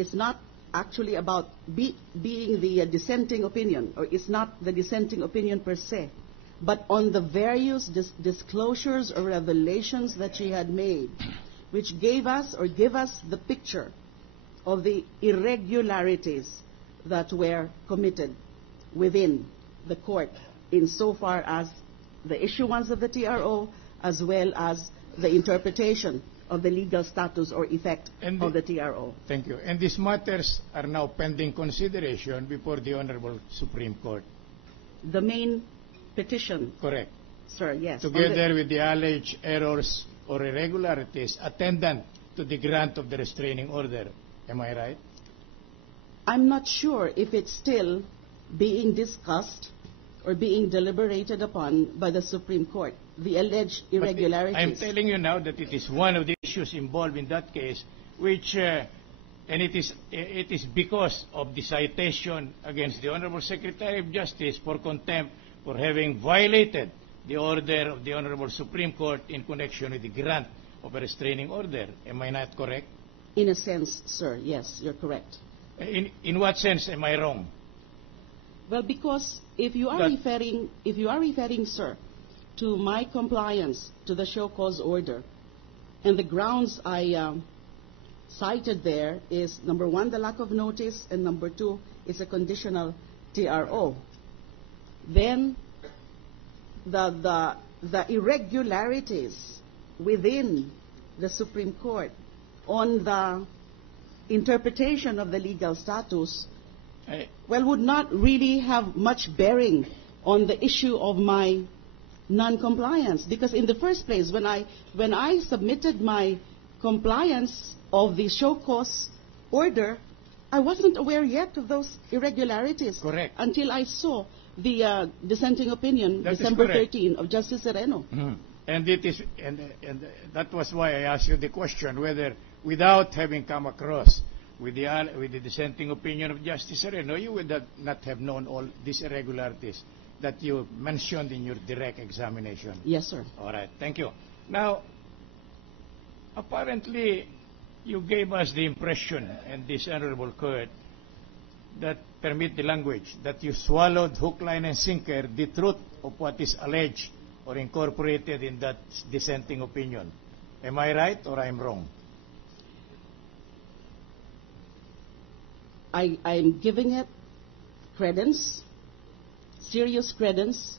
it's not actually about being the dissenting opinion, or it's not the dissenting opinion per se, but on the various disclosures or revelations that she had made, which give us the picture of the irregularities that were committed within the court, insofar as the issuance of the TRO, as well as the interpretation of the legal status or effect of the TRO. Thank you. And these matters are now pending consideration before the Honorable Supreme Court. The main petition. Correct. Sir, yes. Together with the alleged errors or irregularities attendant to the grant of the restraining order. Am I right? I'm not sure if it's still being discussed or being deliberated upon by the Supreme Court, the alleged irregularities. I'm telling you now that it is one of the issues involved in that case, which, and it is because of the citation against the Honorable Secretary of Justice for contempt for having violated the order of the Honorable Supreme Court in connection with the grant of a restraining order. Am I not correct? In a sense, sir, yes, you're correct. In what sense am I wrong? Well, because if you are referring, sir, to my compliance to the show cause order, and the grounds I cited there is, number one, the lack of notice, and number two, it's a conditional TRO. Then the irregularities within the Supreme Court on the interpretation of the legal status, would not really have much bearing on the issue of my non-compliance. Because in the first place, when I submitted my compliance of the show cause order, I wasn't aware yet of those irregularities. Correct. Until I saw the dissenting opinion, that December 13, of Justice Sereno. Mm-hmm. And that was why I asked you the question whether, without having come across with the dissenting opinion of Justice Sereno, you would not have known all these irregularities that you mentioned in your direct examination. Yes, sir. All right, thank you. Now, apparently, you gave us the impression, and this honorable court, that permit the language, that you swallowed hook, line, and sinker the truth of what is alleged or incorporated in that dissenting opinion. Am I right or I'm wrong? I'm giving it credence, serious credence,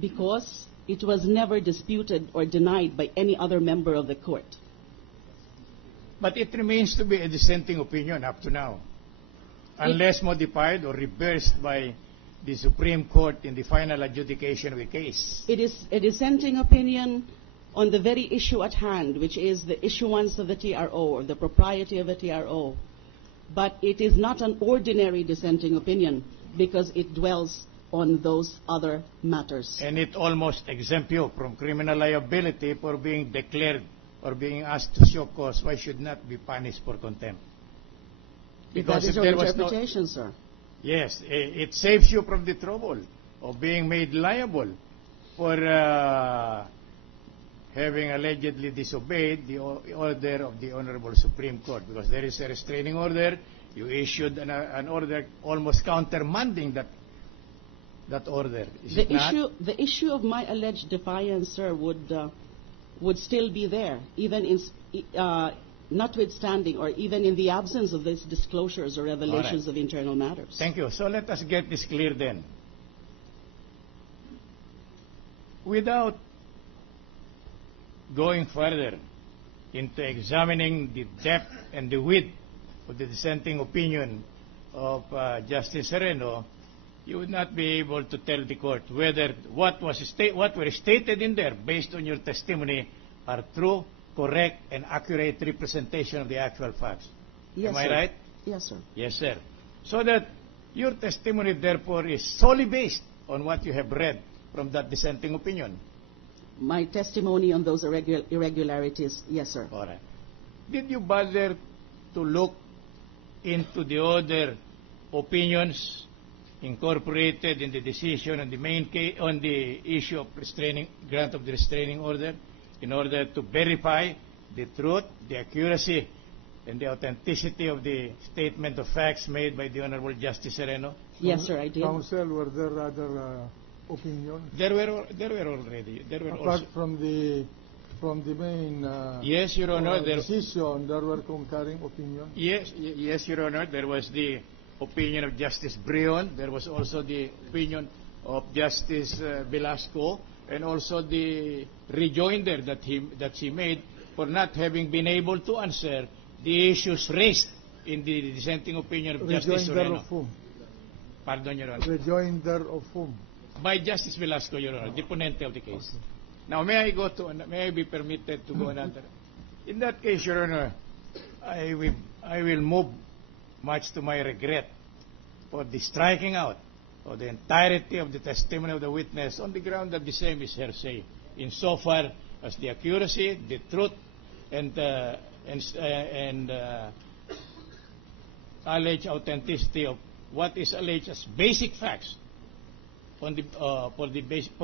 because it was never disputed or denied by any other member of the court. But it remains to be a dissenting opinion up to now, unless modified or reversed by the Supreme Court in the final adjudication of the case. It is a dissenting opinion on the very issue at hand, which is the issuance of the TRO or the propriety of the TRO. But it is not an ordinary dissenting opinion because it dwells on those other matters. And it almost exempts you from criminal liability for being declared or being asked to show cause. Why should not be punished for contempt? Because that is your interpretation, sir. Yes, it saves you from the trouble of being made liable for having allegedly disobeyed the order of the Honorable Supreme Court, because there is a restraining order. You issued an order almost countermanding that order. The issue of my alleged defiance, sir, would still be there, even notwithstanding or even in the absence of these disclosures or revelations of internal matters. Thank you. So let us get this clear then. Without going further into examining the depth and the width of the dissenting opinion of Justice Sereno, you would not be able to tell the court whether what were stated in there based on your testimony are true, correct, and accurate representation of the actual facts. Yes, Am I sir. right? Yes, sir. Yes, sir. So that your testimony, therefore, is solely based on what you have read from that dissenting opinion. My testimony on those irregularities, yes, sir. All right. Did you bother to look into the other opinions incorporated in the decision on the main case, on the issue of grant of the restraining order, in order to verify the truth, the accuracy and the authenticity of the statement of facts made by the Honorable Justice Sereno? Yes, sir, I did. Counsel, were there other opinions? There were already. There were Apart also. from the main Yes, Your Honor. decision, there were concurring opinions? Yes, Your Honor. There was the opinion of Justice Brion. There was also the opinion of Justice Velasco, and also the rejoinder that she made for not having been able to answer the issues raised in the dissenting opinion of Justice Rejoinder Sereno. of whom? Pardon, Your Honor. Rejoinder of whom? By Justice Velasco, Your Honor, the ponente of the case. Now, may I be permitted to go another? In that case, Your Honor, I will move, much to my regret, for the striking out of the entirety of the testimony of the witness on the ground that the same is hearsay, insofar as the accuracy, the truth, and alleged authenticity of what is alleged as basic facts on the for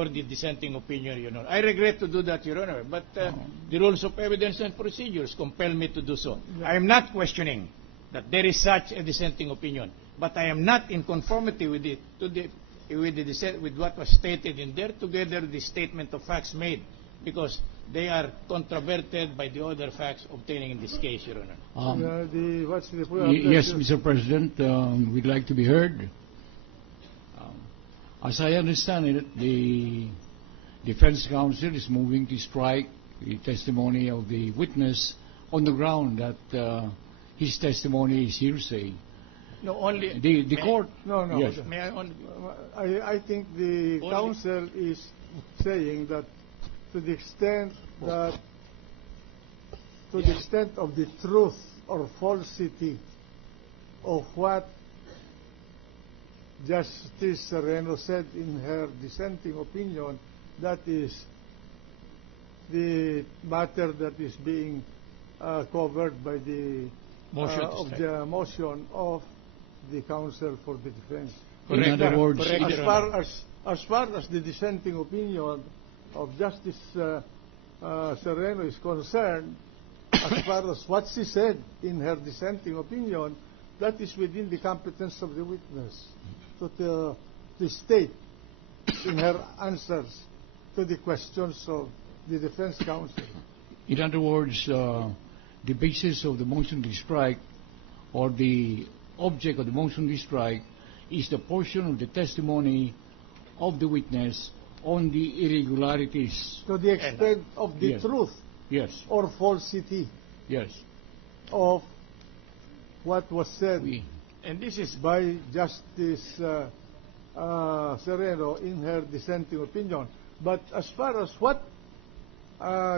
the dissenting opinion, Your Honor. I regret to do that, Your Honor, but the rules of evidence and procedures compel me to do so. I am not questioning that there is such a dissenting opinion, but I am not in conformity with with what was stated in there, together the statement of facts made, because they are controverted by the other facts obtaining in this case, Your Honor. What's the point? Yes, Mr. President, we'd like to be heard. As I understand it, the defense counsel is moving to strike the testimony of the witness on the ground that his testimony is hearsay. No, only The court. No. Yes. May I only? I think the Only- counsel is saying that to the extent of the truth or falsity of what Justice Sereno said in her dissenting opinion, that is the matter that is being covered by the motion of the counsel for the defense. Correct. In other words, Correct, As Your far Honor. as far as the dissenting opinion of Justice Sereno is concerned, as far as what she said in her dissenting opinion, that is within the competence of the witness to state in her answers to the questions of the defense counsel. in other words, the basis of the motion to strike, or the object of the motion to strike, is the portion of the testimony of the witness on the irregularities. To the extent of the Yes. truth Yes, or falsity yes. of what was said And this is by Justice Sereno in her dissenting opinion. But as far as what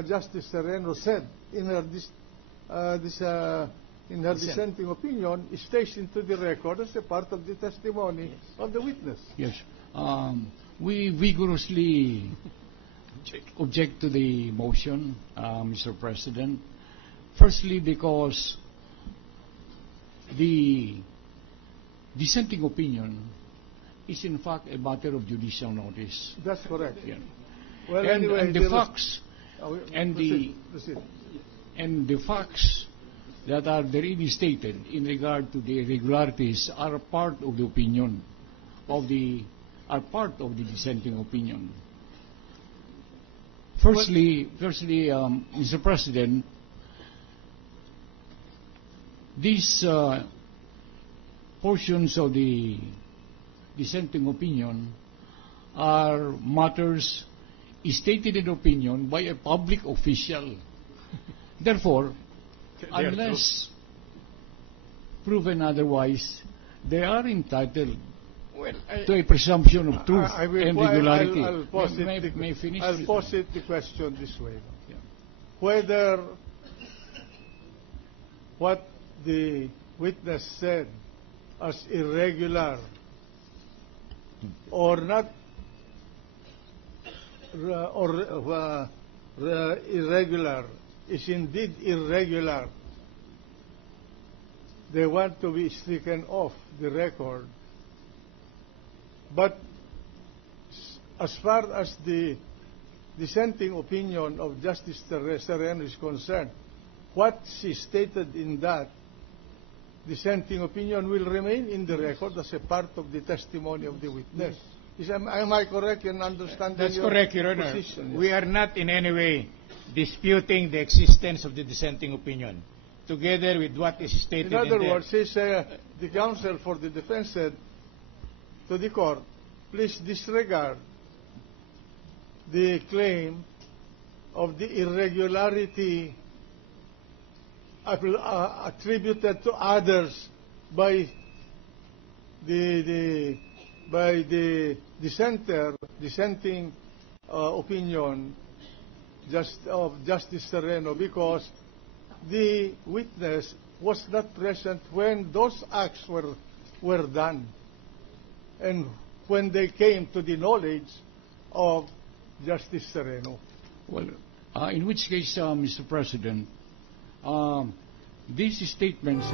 Justice Sereno said in her dissenting opinion, it stays into the record as a part of the testimony of the witness. Yes. We vigorously object to the motion, Mr. President. Firstly, because the dissenting opinion is in fact a matter of judicial notice. That's correct. Yeah. Well, And, anyway, and the there was- facts and the- proceed. and the facts that are therein stated in regard to the irregularities are part of the opinion are part of the dissenting opinion. Firstly, Mr. President, these portions of the dissenting opinion are matters stated in opinion by a public official. Therefore, are unless proven otherwise, they are entitled to a presumption of truth I will- and regularity. I'll posit May I finish? I'll posit the question this way. Yeah. Whether what the witness said as irregular or not, irregular, is indeed irregular, they want to be stricken off the record. But as far as the dissenting opinion of Justice Sereno is concerned, what she stated in that dissenting opinion will remain in the record as a part of the testimony of the witness. Am I correct in understanding That's your correct, Your Honor. position? Yes. We are not in any way disputing the existence of the dissenting opinion, together with what is stated In other there. words, the counsel for the defense said to the court, please disregard the claim of the irregularity attributed to others by the dissenting opinion of Justice Sereno, because the witness was not present when those acts were done and when they came to the knowledge of Justice Sereno. Well, in which case, Mr. President, these statements